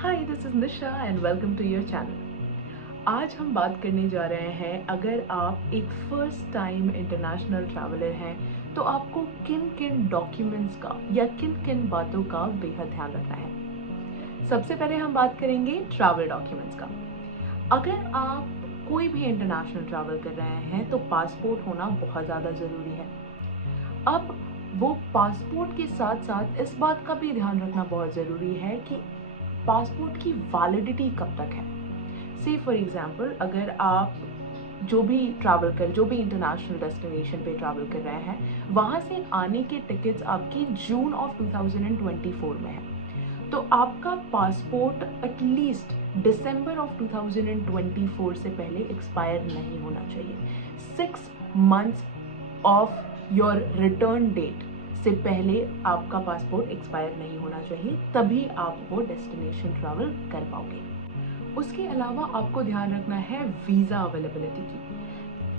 Hi, this is Nisha and welcome to your channel. आज हम बात करने जा रहे हैं, अगर आप एक फर्स्ट टाइम इंटरनेशनल ट्रैवलर हैं तो आपको किन किन डॉक्यूमेंट्स का या किन किन बातों का बेहद ध्यान रखना है। सबसे पहले हम बात करेंगे ट्रैवल डॉक्यूमेंट्स का। अगर आप कोई भी इंटरनेशनल ट्रैवल कर रहे हैं तो पासपोर्ट होना बहुत ज़्यादा ज़रूरी है। अब वो पासपोर्ट के साथ साथ इस बात का भी ध्यान रखना बहुत ज़रूरी है कि पासपोर्ट की वैलिडिटी कब तक है। से फॉर एग्जांपल, अगर आप जो भी इंटरनेशनल डेस्टिनेशन पे ट्रैवल कर रहे हैं, वहाँ से आने के टिकट्स आपके जून ऑफ 2024 में है, तो आपका पासपोर्ट एटलीस्ट दिसंबर ऑफ 2024 से पहले एक्सपायर नहीं होना चाहिए। 6 months of your return date से पहले आपका पासपोर्ट एक्सपायर नहीं होना चाहिए, तभी आप वो डेस्टिनेशन ट्रैवल कर पाओगे। उसके अलावा आपको ध्यान रखना है वीज़ा अवेलेबिलिटी की,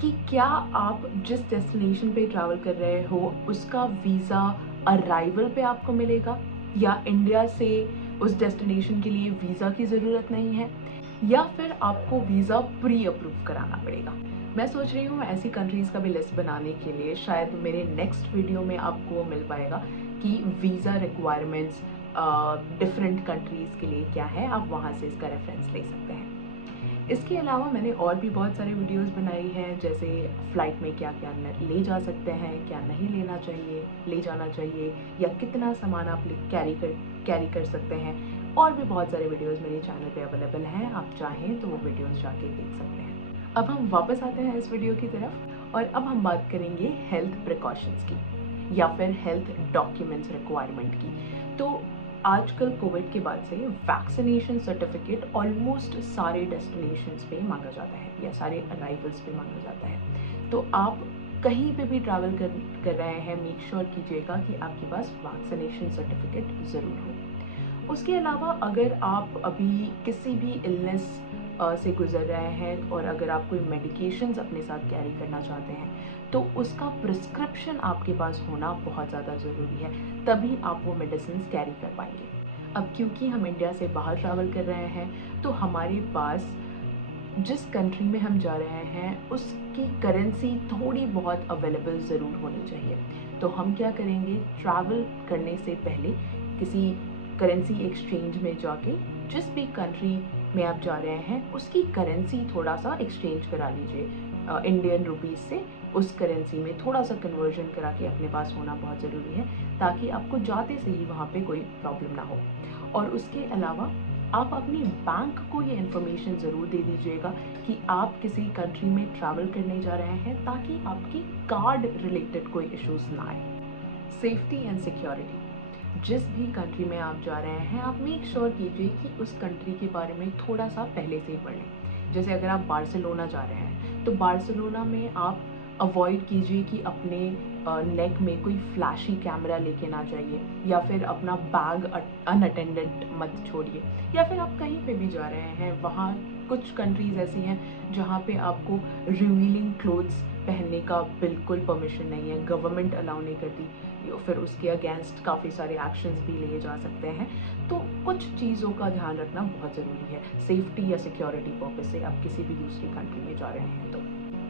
कि क्या आप जिस डेस्टिनेशन पे ट्रैवल कर रहे हो उसका वीज़ा अराइवल पे आपको मिलेगा, या इंडिया से उस डेस्टिनेशन के लिए वीज़ा की ज़रूरत नहीं है, या फिर आपको वीज़ा प्री अप्रूव कराना पड़ेगा। मैं सोच रही हूँ ऐसी कंट्रीज़ का भी लिस्ट बनाने के लिए शायद मेरे नेक्स्ट वीडियो में आपको मिल पाएगा कि वीज़ा रिक्वायरमेंट्स डिफरेंट कंट्रीज़ के लिए क्या है। आप वहाँ से इसका रेफरेंस ले सकते हैं। इसके अलावा मैंने और भी बहुत सारे वीडियोस बनाई हैं, जैसे फ़्लाइट में क्या क्या ले जा सकते हैं, क्या नहीं ले जाना चाहिए, या कितना सामान आप कैरी कर सकते हैं। और भी बहुत सारे वीडियोस मेरे चैनल पे अवेलेबल हैं, आप चाहें तो वो वीडियोस जाके देख सकते हैं। अब हम वापस आते हैं इस वीडियो की तरफ, और अब हम बात करेंगे हेल्थ प्रिकॉशंस की या फिर हेल्थ डॉक्यूमेंट्स रिक्वायरमेंट की। तो आजकल कोविड के बाद से वैक्सीनेशन सर्टिफिकेट ऑलमोस्ट सारे डेस्टिनेशंस पे मांगा जाता है, या सारे अराइवल्स पे मांगा जाता है। तो आप कहीं पे भी ट्रैवल कर रहे हैं, मेक श्योर कीजिएगा कि आपके पास वैक्सीनेशन सर्टिफिकेट ज़रूर हो। उसके अलावा अगर आप अभी किसी भी इलनेस से गुजर रहे हैं, और अगर आप कोई मेडिकेशंस अपने साथ कैरी करना चाहते हैं, तो उसका प्रिस्क्रिप्शन आपके पास होना बहुत ज़्यादा ज़रूरी है, तभी आप वो मेडिसिन कैरी कर पाएंगे। अब क्योंकि हम इंडिया से बाहर ट्रैवल कर रहे हैं, तो हमारे पास जिस कंट्री में हम जा रहे हैं उसकी करेंसी थोड़ी बहुत अवेलेबल ज़रूर होनी चाहिए। तो हम क्या करेंगे, ट्रैवल करने से पहले किसी करेंसी एक्सचेंज में जाके जिस भी कंट्री में आप जा रहे हैं उसकी करेंसी थोड़ा सा एक्सचेंज करा लीजिए इंडियन रुपीज़ से। उस करेंसी में थोड़ा सा कन्वर्जन करा के अपने पास होना बहुत ज़रूरी है, ताकि आपको जाते से ही वहाँ पे कोई प्रॉब्लम ना हो। और उसके अलावा आप अपनी बैंक को ये इन्फॉर्मेशन ज़रूर दे दीजिएगा कि आप किसी कंट्री में ट्रैवल करने जा रहे हैं, ताकि आपकी कार्ड रिलेटेड कोई इश्यूज़ ना आए। सेफ्टी एंड सिक्योरिटी, जिस भी कंट्री में आप जा रहे हैं आप मेक श्योर कीजिए कि उस कंट्री के बारे में थोड़ा सा पहले से ही पढ़ लें। जैसे अगर आप बार्सिलोना जा रहे हैं, तो बार्सिलोना में आप अवॉइड कीजिए कि अपने नेक में कोई फ्लैशी कैमरा लेके ना जाइए, या फिर अपना बैग अनअटेंडेड मत छोड़िए। या फिर आप कहीं पे भी जा रहे हैं, वहाँ कुछ कंट्रीज़ ऐसी हैं जहाँ पे आपको रिवीलिंग क्लोथ्स पहनने का बिल्कुल परमिशन नहीं है, गवर्नमेंट अलाउ नहीं करती, फिर उसके अगेंस्ट काफ़ी सारे एक्शंस भी लिए जा सकते हैं। तो कुछ चीज़ों का ध्यान रखना बहुत ज़रूरी है सेफ्टी या सिक्योरिटी पर्पस से, आप किसी भी दूसरी कंट्री में जा रहे हैं तो।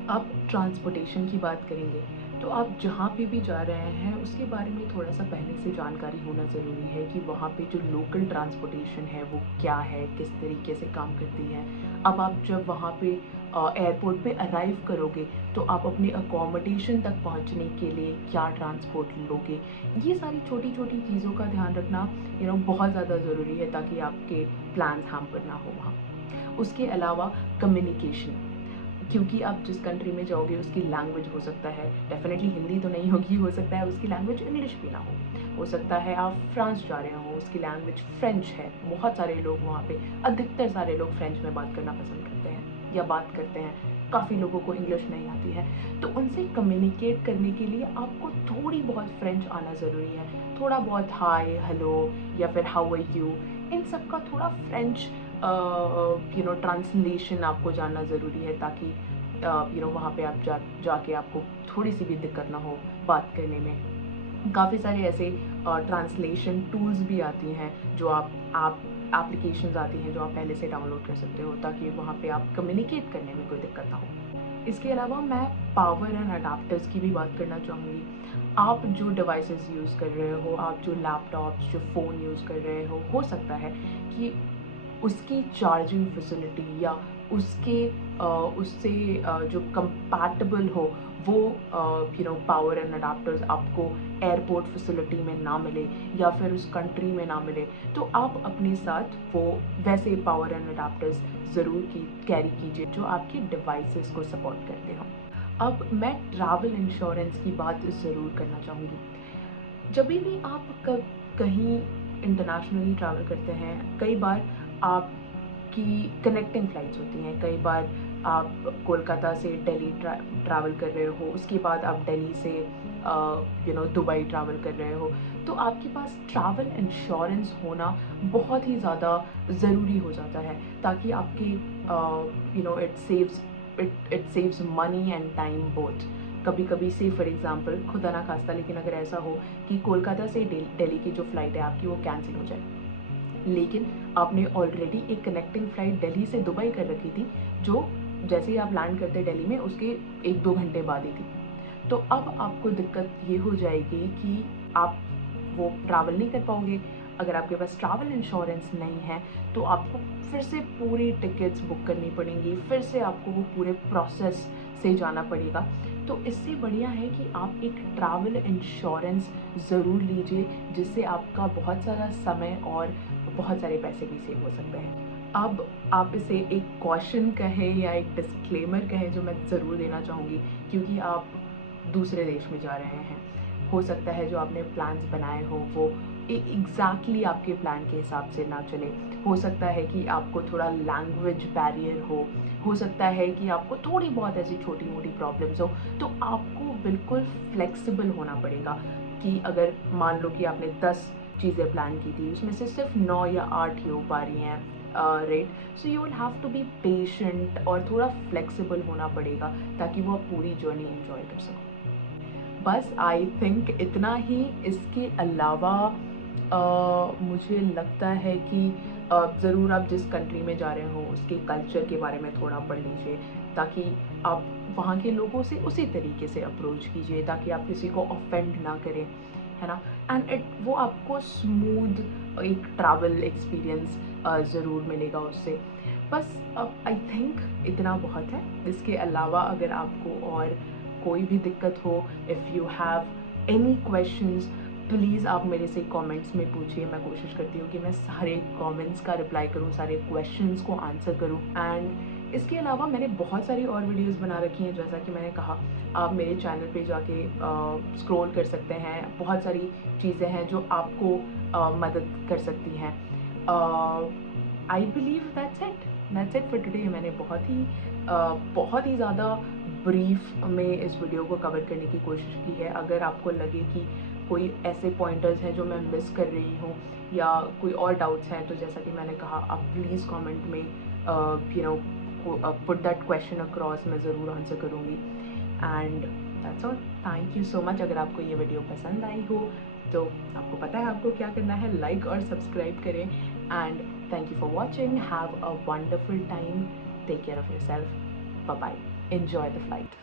अब ट्रांसपोर्टेशन की बात करेंगे, तो आप जहाँ पे भी जा रहे हैं उसके बारे में थोड़ा सा पहले से जानकारी होना ज़रूरी है कि वहाँ पे जो लोकल ट्रांसपोर्टेशन है वो क्या है, किस तरीके से काम करती है। अब आप जब वहाँ पे एयरपोर्ट पे अराइव करोगे, तो आप अपने अकोमोडेशन तक पहुँचने के लिए क्या ट्रांसपोर्ट लोगे, ये सारी छोटी छोटी चीज़ों का ध्यान रखना बहुत ज़्यादा ज़रूरी है, ताकि आपके प्लान्स हैम्पर ना हो वहाँ। उसके अलावा कम्युनिकेशन, क्योंकि आप जिस कंट्री में जाओगे उसकी लैंग्वेज हो सकता है, डेफिनेटली हिंदी तो नहीं होगी, हो सकता है उसकी लैंग्वेज इंग्लिश भी ना हो सकता है आप फ्रांस जा रहे हो, उसकी लैंग्वेज फ्रेंच है। बहुत सारे लोग वहाँ पे, अधिकतर सारे लोग फ्रेंच में बात करना पसंद करते हैं या बात करते हैं, काफ़ी लोगों को इंग्लिश नहीं आती है। तो उनसे कम्युनिकेट करने के लिए आपको थोड़ी बहुत फ्रेंच आना ज़रूरी है। थोड़ा बहुत हाय, हेलो, या फिर हाउ आर यू, इन सब का थोड़ा फ्रेंच ट्रांसलेशन आपको जानना ज़रूरी है, ताकि वहाँ पे आप जाके आपको थोड़ी सी भी दिक्कत ना हो बात करने में। काफ़ी सारे ऐसे ट्रांसलेशन टूल्स भी आती हैं जो आप एप्लीकेशंस आती हैं जो आप पहले से डाउनलोड कर सकते हो, ताकि वहाँ पे आप कम्युनिकेट करने में कोई दिक्कत ना हो। इसके अलावा मैं पावर एंड अडाप्टर्स की भी बात करना चाहूँगी। आप जो डिवाइसेस यूज़ कर रहे हो, आप जो लैपटॉप्स, जो फ़ोन यूज़ कर रहे हो सकता है कि उसकी चार्जिंग फैसिलिटी या उससे जो कंपैटिबल हो वो पावर एंड अडाप्टर्स आपको एयरपोर्ट फैसिलिटी में ना मिले या फिर उस कंट्री में ना मिले, तो आप अपने साथ वो वैसे पावर एंड अडाप्टर्स ज़रूर कैरी कीजिए जो आपके डिवाइसेस को सपोर्ट करते हो। अब मैं ट्रैवल इंश्योरेंस की बात ज़रूर करना चाहूँगी। जब भी आप कहीं इंटरनेशनली ट्रैवल करते हैं, कई बार आपकी कनेक्टिंग फ़्लाइट्स होती हैं। कई बार आप कोलकाता से दिल्ली ट्रैवल कर रहे हो, उसके बाद आप दिल्ली से दुबई ट्रैवल कर रहे हो, तो आपके पास ट्रैवल इंश्योरेंस होना बहुत ही ज़्यादा ज़रूरी हो जाता है, ताकि आपकी it saves money and time both. कभी कभी से फॉर एग्जांपल, खुदा ना खास्ता, लेकिन अगर ऐसा हो कि कोलकाता से दिल्ली की जो फ़्लाइट है आपकी वो कैंसिल हो जाए, लेकिन आपने ऑलरेडी एक कनेक्टिंग फ़्लाइट दिल्ली से दुबई कर रखी थी, जो जैसे ही आप लैंड करते दिल्ली में उसके 1-2 घंटे बाद ही थी, तो अब आपको दिक्कत ये हो जाएगी कि आप वो ट्रैवल नहीं कर पाओगे। अगर आपके पास ट्रैवल इंश्योरेंस नहीं है, तो आपको फिर से पूरी टिकट्स बुक करनी पड़ेंगी, फिर से आपको वो पूरे प्रोसेस से जाना पड़ेगा। तो इससे बढ़िया है कि आप एक ट्रैवल इंश्योरेंस ज़रूर लीजिए, जिससे आपका बहुत सारा समय और बहुत सारे पैसे भी सेव हो सकते हैं। अब आप इसे एक कॉशन कहें या एक डिस्क्लेमर कहें, जो मैं ज़रूर देना चाहूँगी, क्योंकि आप दूसरे देश में जा रहे हैं। हो सकता है जो आपने प्लान्स बनाए हो वो एग्जैक्टली आपके प्लान के हिसाब से ना चले। हो सकता है कि आपको थोड़ा लैंग्वेज बैरियर हो सकता है कि आपको थोड़ी बहुत ऐसी छोटी मोटी प्रॉब्लम्स हो, तो आपको बिल्कुल फ्लेक्सिबल होना पड़ेगा। कि अगर मान लो कि आपने 10 चीज़ें प्लान की थी, उसमें से सिर्फ 9 या 8 ही हो पा रही हैं, right, so you will have to be patient और थोड़ा फ्लेक्सिबल होना पड़ेगा, ताकि वो आप पूरी जर्नी एंजॉय कर सको। बस आई थिंक इतना ही। इसके अलावा मुझे लगता है कि ज़रूर आप जिस कंट्री में जा रहे हो उसके कल्चर के बारे में थोड़ा पढ़ लीजिए, ताकि आप वहाँ के लोगों से उसी तरीके से अप्रोच कीजिए, ताकि आप किसी को ऑफेंड ना करें, है ना। एंड वो आपको स्मूथ एक ट्रैवल एक्सपीरियंस ज़रूर मिलेगा उससे। बस आई थिंक इतना बहुत है। इसके अलावा अगर आपको और कोई भी दिक्कत हो, if you have any questions, please आप मेरे से कमेंट्स में पूछिए। मैं कोशिश करती हूँ कि मैं सारे कमेंट्स का रिप्लाई करूँ, सारे क्वेश्चंस को आंसर करूँ। एंड इसके अलावा मैंने बहुत सारी और वीडियोस बना रखी हैं, जैसा कि मैंने कहा, आप मेरे चैनल पे जाके स्क्रॉल कर सकते हैं। बहुत सारी चीज़ें हैं जो आपको मदद कर सकती हैं। I believe that's it for today. मैंने बहुत ही ज़्यादा ब्रीफ में इस वीडियो को कवर करने की कोशिश की है। अगर आपको लगे कि कोई ऐसे पॉइंटर्स हैं जो मैं मिस कर रही हूँ या कोई और डाउट्स हैं, तो जैसा कि मैंने कहा, आप प्लीज़ कमेंट में पुट दैट क्वेश्चन अक्रॉस, मैं ज़रूर आंसर करूँगी। And that's all. Thank you so much. अगर आपको ये वीडियो पसंद आई हो तो आपको पता है आपको क्या करना है, लाइक और सब्सक्राइब करें। And thank you for watching. Have a wonderful time. Take care of yourself. Bye bye. Enjoy the flight.